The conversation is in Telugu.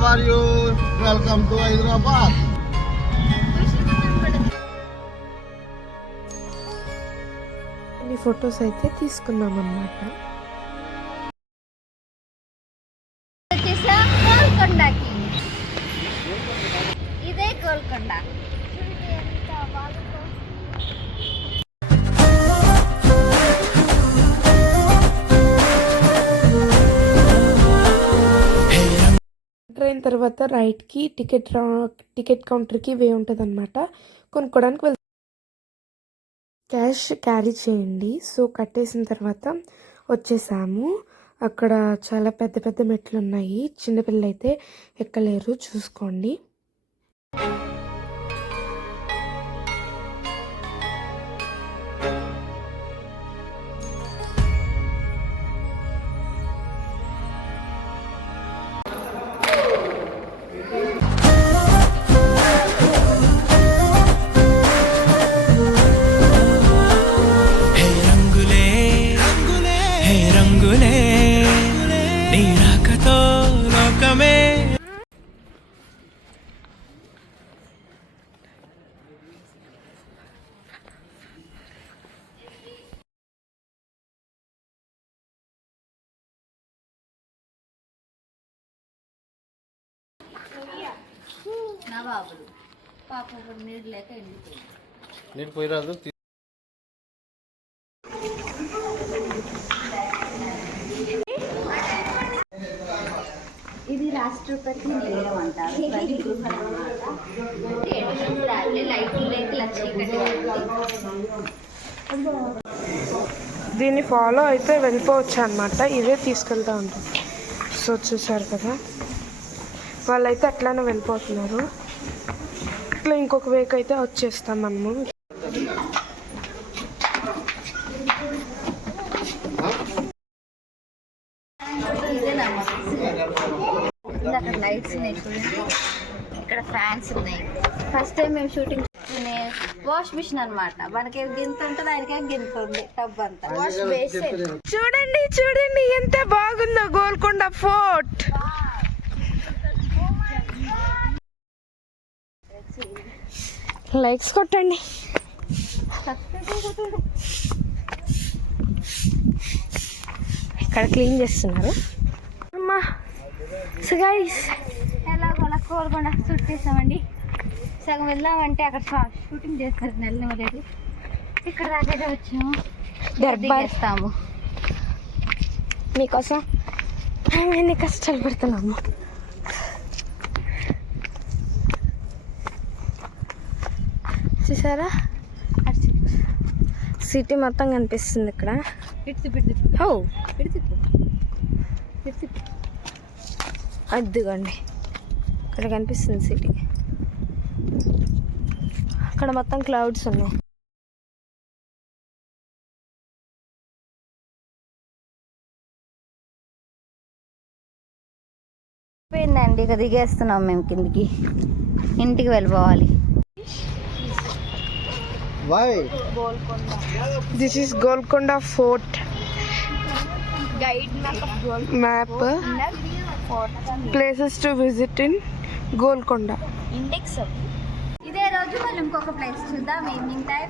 how are you? Welcome to Hyderabad. ఈ ఫొటోస్ అయితే తీసుకున్నాం అన్నమాట. గోల్కొండకి ఇదే గోల్కొండ. ట్రైన్ తర్వాత రైట్కి టికెట్ కౌంటర్కి వే ఉంటుంది అనమాట. కొనుక్కోవడానికి క్యాష్ క్యారీ చేయండి. సో కట్టేసిన తర్వాత వచ్చేసాము. అక్కడ చాలా పెద్ద పెద్ద మెట్లు ఉన్నాయి. చిన్నపిల్లలు అయితే ఎక్కలేరు, చూసుకోండి. నా బాబులు పాప ఇప్పుడు నీరు లేక ఎండిపోయింది. నీకు పోయి రాదు. ఇది రాష్ట్రపతి నిలయం అంటారు. దీన్ని ఫాలో అయితే వెళ్ళిపోవచ్చు అనమాట. ఇదే తీసుకెళ్తూ ఉంటుంది. సో చూసారు కదా, వాళ్ళైతే అట్లానే వెళ్ళిపోతున్నారు. ఇట్లా ఇంకొక వేక్ అయితే వచ్చేస్తాం మనము. అక్కడ లైట్స్ ఉన్నాయి చూడండి, ఇక్కడ ఫ్యాన్స్ ఉన్నాయి. ఫస్ట్ టైం మేము షూటింగ్ వాష్ మిషన్ అనమాట. మనకి గింత ఉంటుంది, ఆయనకే గింత ఉంది టబ్ అంతా. చూడండి చూడండి ఎంత బాగుందో గోల్కొండ ఫోర్ట్. లైక్స్ కొట్టండి. ఇక్కడ క్లీన్ చేస్తున్నారు అమ్మా. సో గైస్ ఎలాగోలా గోల్కొండ చుట్టేసామండి. సగం వెళ్దామంటే అక్కడ షూటింగ్ చేస్తారు నెల్లూరు. ఇక్కడ దాకా వచ్చాము, దిగేస్తాము. మీకోసం ఎన్ని కష్టాలు పడుతున్నాము. చూసారా సిటీ మొత్తం కనిపిస్తుంది ఇక్కడ. అదిగోండి ఇక్కడ కనిపిస్తుంది సిటీ. అక్కడ మొత్తం క్లౌడ్స్ ఉన్నాయి. పోయిందండి, ఇక దిగేస్తున్నాం మేము కిందికి. ఇంటికి వెళ్ళిపోవాలి. This is Golconda Fort. Guide map. Places to visit in Golconda. Index. ఇదే రోజు మనం ఇంకొక ప్లేస్ చూద్దాం ఈవినింగ్ టైం.